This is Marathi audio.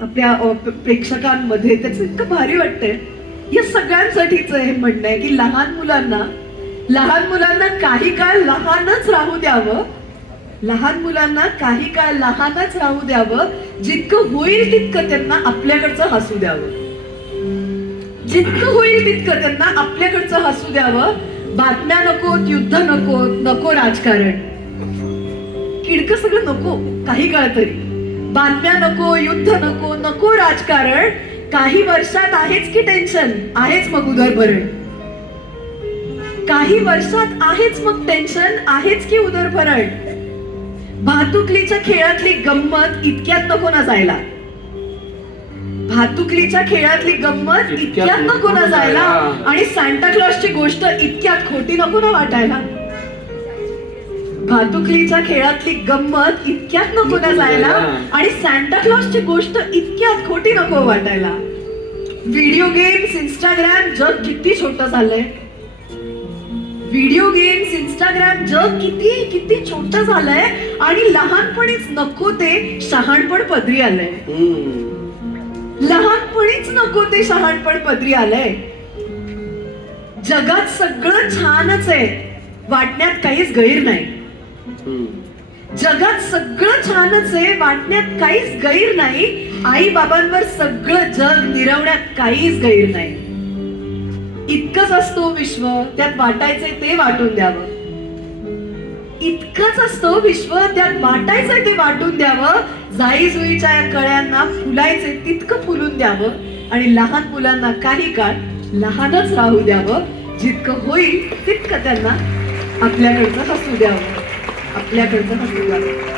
आपल्या प्रेक्षकांमध्ये, त्याचं इतकं भारी वाटतंय. या सगळ्यांसाठीच हे म्हणणं आहे की लहान मुलांना काही काळ लहानच राहू द्यावं. लहान मुलांना काही काळ लहानच राहू द्यावं. जितकं होईल तितकं त्यांना आपल्याकडचं हसू द्यावं. जितकं होईल तितकं त्यांना आपल्याकडचं हसू द्यावं. बातम्या नकोत, युद्ध नकोत, नको राजकारण, किडकं सगळं नको काही काळ तरी. बातम्या नको, युद्ध नको, नको राजकारण. काही वर्षात आहेच की टेन्शन, आहेच मग उदरभरण. काही वर्षात आहेच मग टेन्शन, आहेच की उदरभरण. भातुकलीच्या खेळातली गंमत इतक्यात नको ना जायला. भातुकलीच्या खेळातली गंमत इतक्यात नको ना जायला. आणि सांता क्लॉसची गोष्ट इतक्यात खोटी नको ना वाटायला. भातुकलीच्या खेळातली गंमत इतक्यात नको ना जायला. आणि सांता क्लॉसची गोष्ट इतक्यात खोटी नको वाटायला. व्हिडिओ गेम्स, इंस्टाग्राम, जग किती छोटं झालंय. व्हिडिओ गेम्स, इंस्टाग्राम, जग किती किती छोटं झालंय. आणि लहानपणीच नको ते शहाणपण पदरी आलंय. लहानपणीच नको ते शहाणपण पदरी आलंय. जगात सगळं छानच आहे, वाटण्यात काहीच गैर नाही. जगात सगळं छानच आहे, वाटण्यात काहीच गैर नाही. आई बाबांवर सगळं जग निरवण्यात काहीच गैर नाही. इतकंच असतो विश्व, त्यात वाटायचंय ते वाटून द्यावं. इतकंच असतो विश्व, त्यात वाटायचंय ते वाटून द्यावं. जाई जुईच्या या कळ्यांना फुलायचे तितकं फुलून द्यावं. आणि लहान मुलांना काही काळ लहानच राहू द्यावं. जितकं होईल तितकं त्यांना आपल्याकडचं हसू द्यावं. आपल्याकडचं हसू द्यावं.